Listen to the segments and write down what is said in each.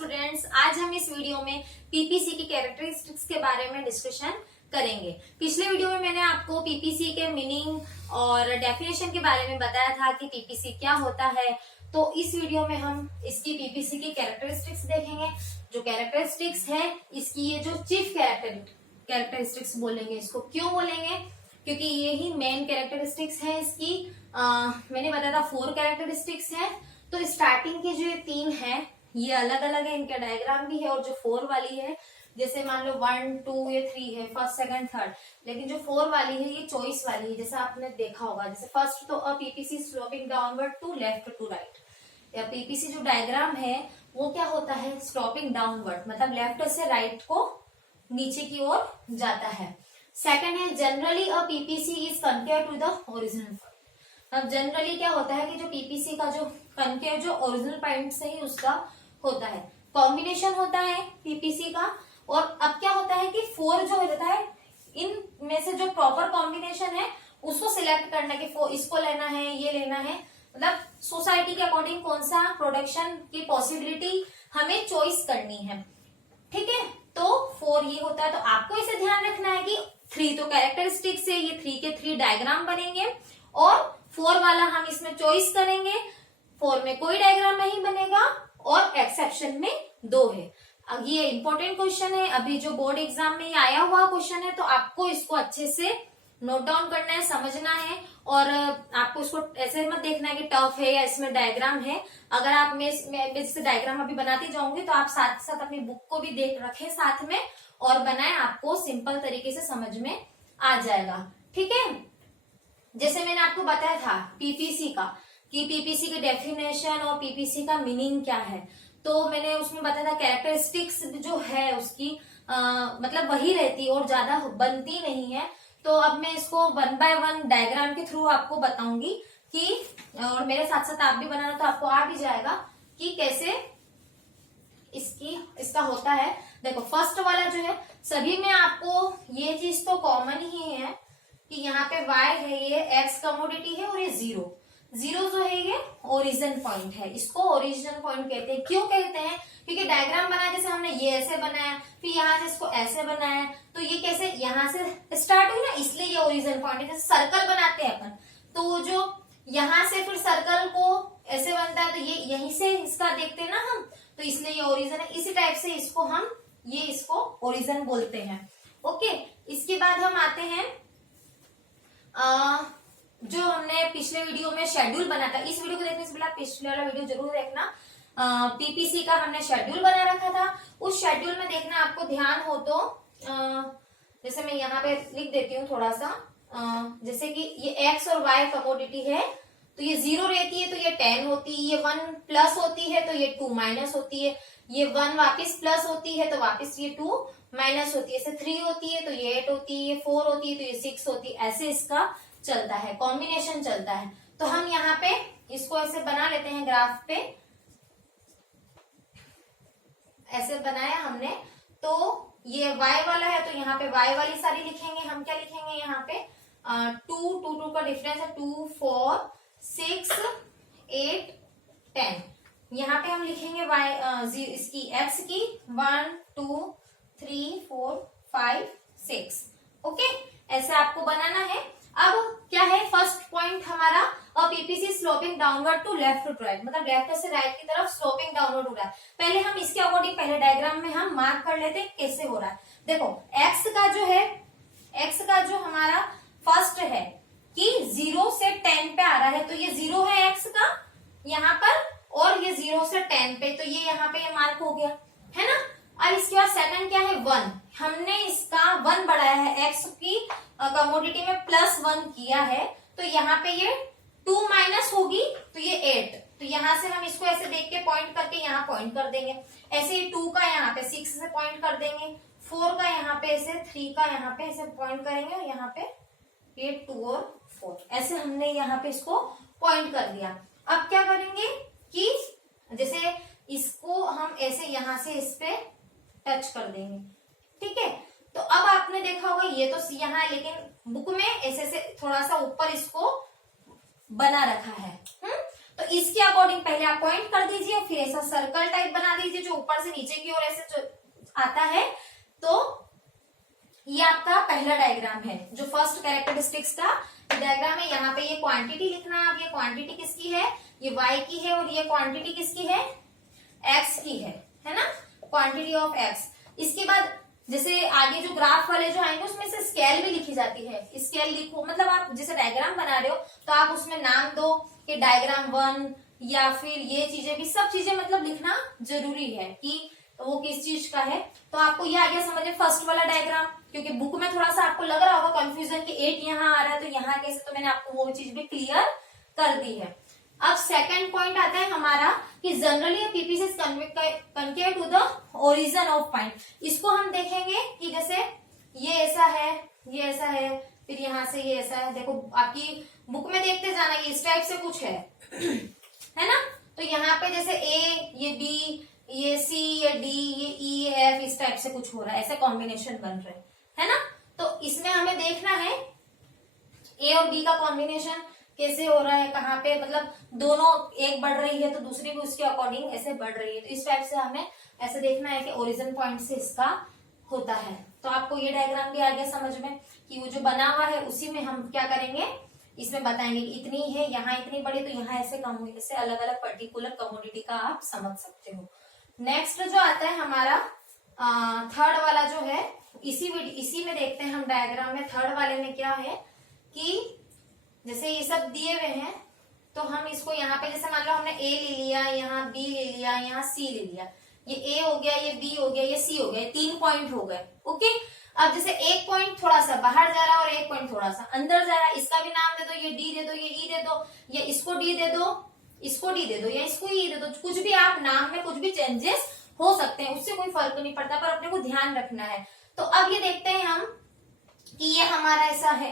Students, आज हम इस वीडियो में पीपीसी की कैरेक्टरिस्टिक्स के बारे में डिस्कशन करेंगे। पिछले वीडियो में मैंने आपको पीपीसी के मीनिंग और डेफिनेशन के बारे में बताया था कि पीपीसी क्या होता है। तो इस वीडियो में हम इसकी पीपीसी की कैरेक्टरिस्टिक्स देखेंगे। जो कैरेक्टरिस्टिक्स है इसकी, ये जो चीफ कैरेक्टरिस्टिक्स बोलेंगे, इसको क्यों बोलेंगे? क्योंकि ये ही मेन कैरेक्टरिस्टिक्स है इसकी। मैंने बताया था 4 कैरेक्टरिस्टिक्स है। तो स्टार्टिंग की जो ये 3 है ये अलग अलग है, इनका डायग्राम भी है। और जो 4 वाली है, जैसे मान लो 1 2 ये 3 है, फर्स्ट सेकंड थर्ड, लेकिन जो 4 वाली है ये चॉइस वाली है, जैसा आपने देखा होगा। जैसे फर्स्ट तो uh PPC sloping downward to left to right, या पीपीसी जो डायग्राम है वो क्या होता है, स्लोपिंग डाउनवर्ड, मतलब लेफ्ट से राइट को नीचे की ओर जाता है। सेकंड है generally uh PPC is compare to the original. अब जनरली क्या होता है कि जो पीपीसी का जो कनकेव जो ओरिजिनल पॉइंट से ही उसका होता है। कॉम्बिनेशन होता है पीपीसी का। और अब क्या होता है कि 4 जो रहता है, इन में से जो प्रॉपर कॉम्बिनेशन है उसको सिलेक्ट करना कि इसको लेना है, ये लेना है, मतलब सोसाइटी के अकॉर्डिंग कौन सा प्रोडक्शन की पॉसिबिलिटी हमें चॉइस करनी है। ठीक है, तो 4 ये होता है। तो आपको इसे ध्यान रखना है कि 3 तो कैरेक्टरिस्टिक्स है, ये 3 के 3 डायग्राम बनेंगे और 4 वाला हम इसमें चॉइस करेंगे। 4 में कोई डायग्राम नहीं बनेगा और एक्सेप्शन में 2 है। अब ये इंपॉर्टेंट क्वेश्चन है, अभी जो बोर्ड एग्जाम में ये आया हुआ क्वेश्चन है, तो आपको इसको अच्छे से नोट डाउन करना है, समझना है। और आपको इसको ऐसे मत देखना है कि टफ है या इसमें डायग्राम है। अगर आप मैं जैसे डायग्राम अभी बनाती जाऊंगी तो आप साथ साथ अपनी बुक को भी देख रखें साथ में और बनाए, आपको सिंपल तरीके से समझ में आ जाएगा। ठीक है, जैसे मैंने आपको बताया था पीपीसी का कि पीपीसी की डेफिनेशन और पीपीसी का मीनिंग क्या है, तो मैंने उसमें बताया था कैरेक्टरिस्टिक्स जो है उसकी मतलब वही रहती और ज्यादा बनती नहीं है। तो अब मैं इसको 1 बाय 1 डायग्राम के थ्रू आपको बताऊंगी कि, और मेरे साथ साथ आप भी बनाना तो आपको आ भी जाएगा कि कैसे इसका होता है। देखो फर्स्ट वाला जो है, सभी में आपको ये चीज तो कॉमन ही है कि यहाँ पे y है, ये x कमोडिटी है, और ये 0 जो है ये ओरिजिन पॉइंट है। इसको ओरिजिनल पॉइंट कहते हैं। क्यों कहते हैं? क्योंकि डायग्राम बनाया, जैसे हमने ये ऐसे बनाया, फिर यहाँ से इसको ऐसे बनाया, तो ये कैसे यहाँ से स्टार्ट हुई ना, इसलिए ये ओरिजिन पॉइंट है। जैसे सर्कल बनाते हैं अपन, तो जो यहाँ से फिर सर्कल को ऐसे बनता है, तो ये यहीं से इसका देखते हैं ना हम, तो इसलिए ये ओरिजिन है। इसी टाइप से इसको हम इसको ओरिजिन बोलते हैं। ओके, इसके बाद हम आते हैं जो हमने पिछले वीडियो में शेड्यूल बना था। इस वीडियो को देखने से पहले आप पिछले वाला वीडियो जरूर देखना। पीपीसी का हमने शेड्यूल बना रखा था, उस शेड्यूल में देखना आपको ध्यान हो तो जैसे मैं यहाँ पे लिख देती हूँ थोड़ा सा। जैसे कि ये x और y कमोडिटी है, तो ये 0 रहती है तो ये 10 होती है, ये 1 प्लस होती है तो ये 2 माइनस होती है, ये 1 वापिस प्लस होती है तो वापिस ये 2 माइनस होती है, ऐसे 3 होती है तो ये 8 होती है, ये 4 होती है तो ये 6 होती है। ऐसे इसका चलता है, कॉम्बिनेशन चलता है। तो हम यहाँ पे इसको ऐसे बना लेते हैं ग्राफ पे, ऐसे बनाया हमने। तो ये y वाला है तो यहाँ पे y वाली सारी लिखेंगे हम। क्या लिखेंगे यहाँ पे? 2 का डिफरेंस है, 2 4 6 8 10। यहाँ पे हम लिखेंगे y इसकी x की 1 2 3 4 5 6। ओके, ऐसे आपको बनाना है। अब क्या है, फर्स्ट पॉइंट हमारा uh PPC sloping downward to left to right, मतलब लेफ्ट से राइट की तरफ स्लोपिंग डाउनवर्ड हो रहा है। पहले हम इसके अकॉर्डिंग पहले डायग्राम में हम मार्क कर लेते हैं कैसे हो रहा है। देखो x का जो हमारा फर्स्ट है कि 0 से 10 पे आ रहा है, तो ये 0 है x का यहाँ पर, और ये 0 से 10 पे, तो ये यहाँ पे ये मार्क हो गया है ना। अब इसके बाद सेकंड क्या है, 1। हमने इसका 1 बढ़ाया है, x की कमोडिटी में +1 किया है, तो यहाँ पे ये 2 माइनस होगी तो ये 8। तो यहाँ से हम इसको ऐसे देख के पॉइंट करके यहाँ पॉइंट कर देंगे। ऐसे ही 2 का यहाँ पे 6 से पॉइंट कर देंगे, 4 का यहाँ पे ऐसे, 3 का यहाँ पे ऐसे पॉइंट करेंगे, और यहाँ पे ये 2 और 4, ऐसे हमने यहाँ पे इसको पॉइंट कर दिया। अब क्या करेंगे कि जैसे इसको हम ऐसे यहाँ से इस पे टच कर देंगे। ठीक है, तो अब आपने देखा होगा ये तो यहाँ है, लेकिन बुक में ऐसे से थोड़ा सा ऊपर इसको बना रखा है। तो इसके अकॉर्डिंग पहले आप पॉइंट कर दीजिए, फिर ऐसा सर्कल टाइप बना दीजिए जो ऊपर से नीचे की ओर ऐसे जो आता है। तो ये आपका पहला डायग्राम है, जो फर्स्ट कैरेक्टरिस्टिक्स का डायग्राम है। यहाँ पे ये क्वांटिटी लिखना है। अब ये क्वांटिटी किसकी है, ये y की है, और ये क्वांटिटी किसकी है, x की है ना, क्वांटिटी ऑफ x। इसके बाद जैसे आगे जो ग्राफ वाले जो आएंगे उसमें से स्केल भी लिखी जाती है। स्केल लिखो मतलब आप जैसे डायग्राम बना रहे हो तो आप उसमें नाम दो कि डायग्राम 1, या फिर ये चीजें भी, सब चीजें मतलब लिखना जरूरी है कि वो किस चीज का है। तो आपको ये आ गया समझ में फर्स्ट वाला डायग्राम, क्योंकि बुक में थोड़ा सा आपको लग रहा होगा कंफ्यूजन कि 8 यहाँ आ रहा है तो यहाँ कैसे, तो मैंने आपको वो चीज भी क्लियर कर दी है। अब सेकंड पॉइंट आता है हमारा कि generally PPC is conveyed to the origin of point. इसको हम देखेंगे कि जैसे ये ऐसा है, ये ऐसा है, फिर यहाँ से ये ऐसा है। देखो आपकी बुक में देखते जाना, ये इस टाइप से कुछ है ना। तो यहाँ पे जैसे ए, ये बी, ये सी, ये डी, ये ई, ये एफ, इस टाइप से कुछ हो रहा है, ऐसे कॉम्बिनेशन बन रहे है ना। तो इसमें हमें देखना है ए और बी का कॉम्बिनेशन कैसे हो रहा है, कहाँ पे, मतलब दोनों एक बढ़ रही है तो दूसरी भी उसके अकॉर्डिंग ऐसे बढ़ रही है। तो इस टाइप से हमें ऐसे देखना है कि ओरिजिन पॉइंट से इसका होता है। तो आपको ये डायग्राम भी आ गया समझ में कि वो जो बना हुआ है उसी में हम क्या करेंगे, इसमें बताएंगे कि इतनी है, यहाँ इतनी बड़ी, तो यहाँ ऐसे कम, ऐसे अलग अलग पर्टिकुलर कमोडिटी का आप समझ सकते हो। नेक्स्ट जो आता है हमारा थर्ड वाला जो है, इसी में देखते हैं हम डायग्राम में। थर्ड वाले में क्या है कि जैसे ये सब दिए हुए हैं तो हम इसको यहाँ पे जैसे मान लो हमने ए ले लिया, यहाँ बी ले लिया, यहाँ सी ले लिया, ये ए हो गया, ये बी हो गया, ये सी हो गया, 3 पॉइंट हो गए। ओके, अब जैसे एक पॉइंट थोड़ा सा बाहर जा रहा है और एक पॉइंट थोड़ा सा अंदर जा रहा है, इसका भी नाम दे दो, ये डी दे दो, ये ई दे दो, या इसको डी दे दो, इसको डी दे दो, या इसको ई दे दो। कुछ भी आप नाम में कुछ भी चेंजेस हो सकते हैं, उससे कोई फर्क नहीं पड़ता, पर अपने को ध्यान रखना है। तो अब ये देखते हैं हम कि ये हमारा ऐसा है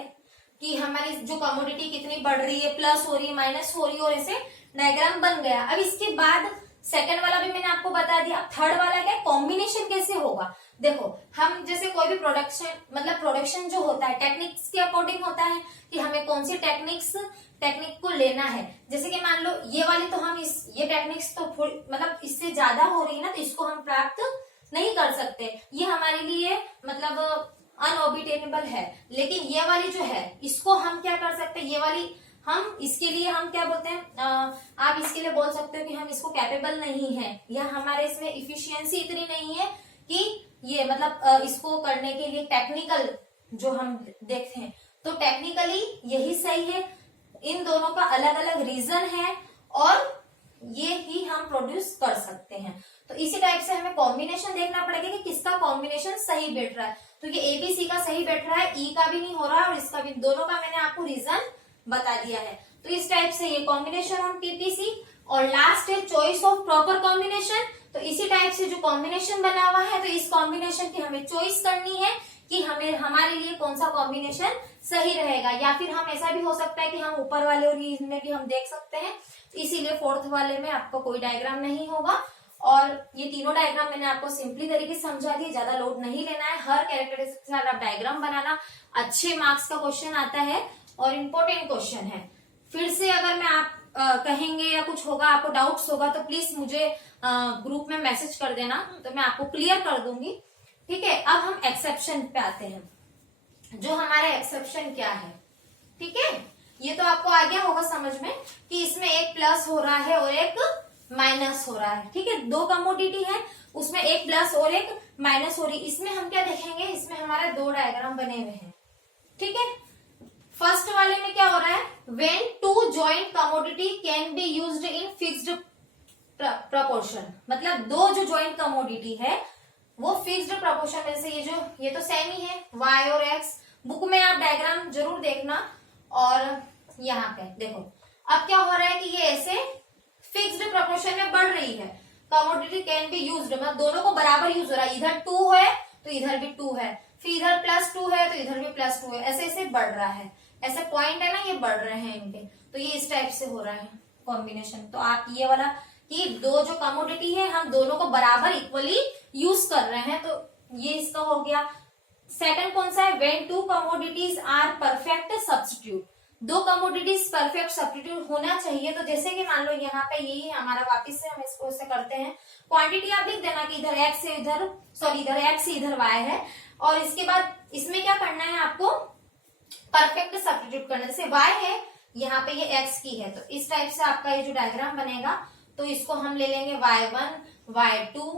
कि हमारी जो कमोडिटी कितनी बढ़ रही है, प्लस हो रही है, माइनस हो रही है, और ऐसे डायग्राम बन गया। अब इसके बाद सेकंड वाला भी मैंने आपको बता दिया। थर्ड वाला क्या, कॉम्बिनेशन कैसे होगा। देखो हम जैसे कोई भी प्रोडक्शन जो होता है टेक्निक्स के अकॉर्डिंग होता है कि हमें कौन सी टेक्निक को लेना है। जैसे कि मान लो ये वाली तो हम ये टेक्निक्स तो मतलब इससे ज्यादा हो रही है ना, तो इसको हम प्राप्त नहीं कर सकते, ये हमारे लिए मतलब अनऑबिटेनेबल है। लेकिन ये वाली जो है इसको हम क्या कर सकते हैं, ये वाली हम इसके लिए हम क्या बोलते हैं, आप इसके लिए बोल सकते हो कि हम इसको कैपेबल नहीं है, या हमारे इसमें इफिशियंसी इतनी नहीं है कि ये मतलब इसको करने के लिए टेक्निकल जो हम देखते हैं, तो टेक्निकली यही सही है। इन दोनों का अलग अलग रीजन है और ये ही हम प्रोड्यूस कर सकते हैं। तो इसी टाइप से हमें कॉम्बिनेशन देखना पड़ेगा कि किसका कॉम्बिनेशन सही बैठ रहा है। तो ये एबीसी का सही बैठ रहा है, ई का भी नहीं हो रहा है और इसका भी, दोनों का मैंने आपको रीजन बता दिया है। तो इस टाइप से ये कॉम्बिनेशन ऑन पीपीसी। और लास्ट है चॉइस ऑफ प्रॉपर कॉम्बिनेशन। तो इसी टाइप से जो कॉम्बिनेशन बना हुआ है, तो इस कॉम्बिनेशन की हमें चॉइस करनी है कि हमें हमारे लिए कौन सा कॉम्बिनेशन सही रहेगा। या फिर हम ऐसा भी हो सकता है कि हम ऊपर वाले और इनमें भी हम देख सकते हैं, इसीलिए फोर्थ वाले में आपको कोई डायग्राम नहीं होगा। और ये तीनों डायग्राम मैंने आपको सिंपली तरीके से समझा दिया, ज्यादा लोड नहीं लेना है। हर कैरेक्टरिस्टिक के साथ आप डायग्राम बनाना, अच्छे मार्क्स का क्वेश्चन आता है और इम्पोर्टेंट क्वेश्चन है। फिर से अगर मैं आप कहेंगे या कुछ होगा, आपको डाउट्स होगा, तो प्लीज मुझे ग्रुप में मैसेज कर देना, तो मैं आपको क्लियर कर दूंगी। ठीक है, अब हम एक्सेप्शन पे आते हैं। जो हमारा एक्सेप्शन क्या है, ठीक है, ये तो आपको आ गया होगा समझ में कि इसमें एक प्लस हो रहा है और एक माइनस हो रहा है। ठीक है, दो कमोडिटी है, उसमें एक प्लस और एक माइनस हो रही है। इसमें हम क्या देखेंगे, इसमें हमारे दो डायग्राम बने हुए हैं। ठीक है, फर्स्ट वाले में क्या हो रहा है, when two joint commodity can be used in fixed proportion, मतलब दो जो जॉइंट कमोडिटी है वो फिक्स्ड प्रपोर्शन में से, ये तो सेम ही है, y और x। बुक में आप डायग्राम जरूर देखना। और यहाँ पे देखो अब क्या हो रहा है कि ये ऐसे फिक्स्ड प्रपोर्शन में बढ़ रही है। कमोडिटी कैन बी यूज्ड, मतलब दोनों को बराबर यूज हो रहा है। इधर 2 है तो इधर भी 2 है, फिर इधर +2 है तो इधर भी +2 है, ऐसे ऐसे बढ़ रहा है। ऐसे पॉइंट है ना, ये बढ़ रहे हैं इनके, तो ये इस टाइप से हो रहा है कॉम्बिनेशन। तो आप ये वाला कि दो जो कमोडिटी है हम दोनों को बराबर इक्वली यूज कर रहे हैं, तो ये इसका हो गया। सेकंड कौन सा है, when two commodities are perfect substitute, दो कमोडिटीज परफेक्ट सब्स्टिट्यूट होना चाहिए। तो जैसे कि मान लो यहाँ पे यही हमारा, वापिस से हम इसको ऐसे करते हैं, क्वांटिटी आप लिख देना कि इधर x से इधर, सॉरी इधर x से इधर y है, और इसके बाद इसमें क्या करना है आपको, परफेक्ट सब्स्टिट्यूट करना। जैसे y है, यहाँ पे ये x की है, तो इस टाइप से आपका ये जो डायग्राम बनेगा, तो इसको हम ले लेंगे y1, y2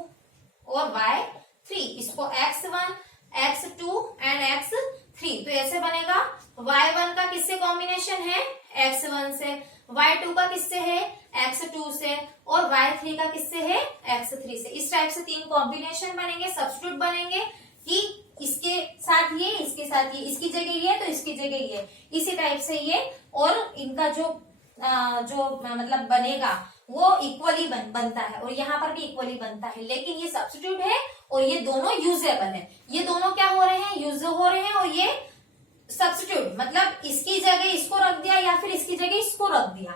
और y3, इसको x1, x2 एंड x3, तो ऐसे बनेगा। y1 का किससे कॉम्बिनेशन है, x1 से, y2 का किससे है, x2 से, और y3 का किससे है, x3 से। इस टाइप से तीन कॉम्बिनेशन बनेंगे, सब्स्टिट्यूट बनेंगे कि इसके साथ ये, इसके साथ ये, इसकी जगह ये तो इसकी जगह ये, इसी टाइप से ये, और इनका जो मतलब बनेगा वो इक्वली बनता है, और यहाँ पर भी इक्वली बनता है। लेकिन ये सब्स्टिट्यूट है और ये दोनों यूजेबल है, ये दोनों क्या हो रहे हैं, यूज हो रहे हैं, और ये सब्स्टिट्यूट मतलब इसकी जगह इसको रख दिया या फिर इसकी जगह इसको रख दिया,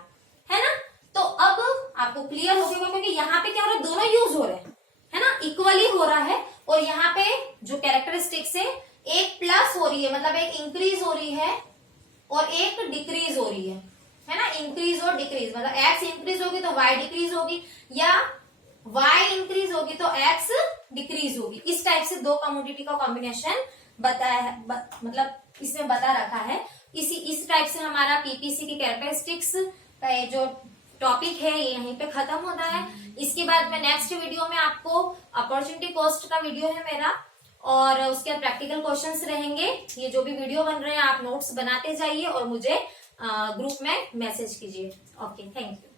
है ना। तो अब आपको क्लियर हो गया, क्योंकि यहाँ पे क्या हो रहा है, दोनों यूज हो रहे हैं, है ना, इक्वली हो रहा है। और यहाँ पे जो कैरेक्टरिस्टिक्स है, एक प्लस हो रही है, मतलब एक इंक्रीज हो रही है और एक डिक्रीज हो रही है ना, इंक्रीज और डिक्रीज, मतलब x इंक्रीज होगी तो y डिक्रीज होगी, या y इंक्रीज होगी तो x डिक्रीज होगी। इस टाइप से दो कमोडिटी का कॉम्बिनेशन बताया है, मतलब इसमें बता रखा है। इस टाइप से हमारा पीपीसी की कैरेक्टरिस्टिक्स का ये जो टॉपिक है ये यहीं पे खत्म होता है। इसके बाद में नेक्स्ट वीडियो में आपको अपॉर्चुनिटी कॉस्ट का वीडियो है मेरा, और उसके बाद प्रैक्टिकल क्वेश्चंस रहेंगे। ये जो भी वीडियो बन रहे हैं आप नोट्स बनाते जाइए और मुझे ग्रुप में मैसेज कीजिए। Okay, thank you.